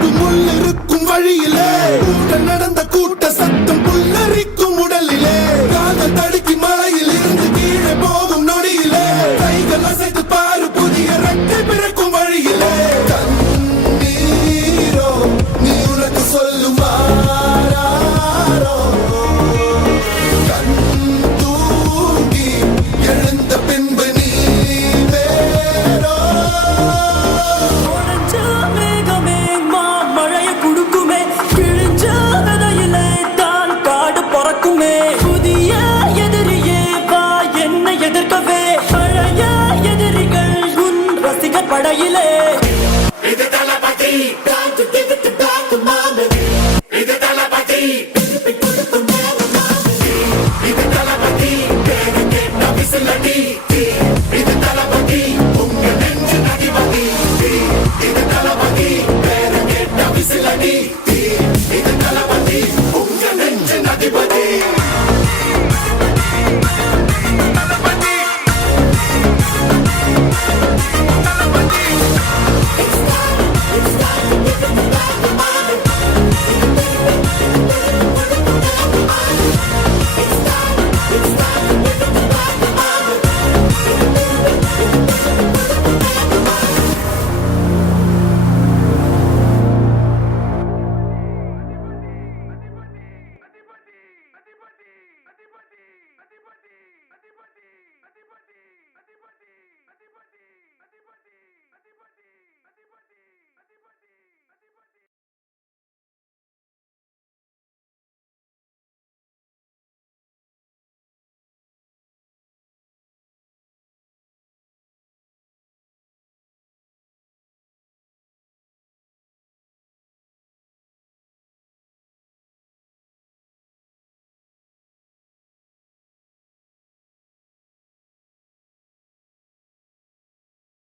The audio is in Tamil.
முழுதும் உள்ளிருக்கும் வழியிலே கூட நடந்த கூட்ட சத்தம் புல்லரிக்கும் உடலிலே காதல் தடுக்கி மலையில் இருந்து கீழே போகும் நொடியிலே கைகள் அசைத்து பாரு புதிய ரெக்கை பிறக்கும் வழியிலே கண்ணீரோ நீ உனக்கு சொல்லுமாறோ கண் தூங்கி எழுந்த பின்பு நீ வேறோ மழைய குடுக்குமே கிழிஞ்ச விதையிலே தான் காடு பறக்குமே புதிய எதிரியே வா என்னை எதிர்க்கவே பழைய எதிரிகள் உன் ரசிகர் படையிலே இது தளபதி time to give it back to mama இது தளபதி இது தளபதி பேரு கேட்ட விசிலடி இது தளபதி உங்க நெஞ்சு அதிபதி இது தளபதி பேரு கேட்ட விசிலடி இது தளபதி உங்க நெஞ்சு அதிபதி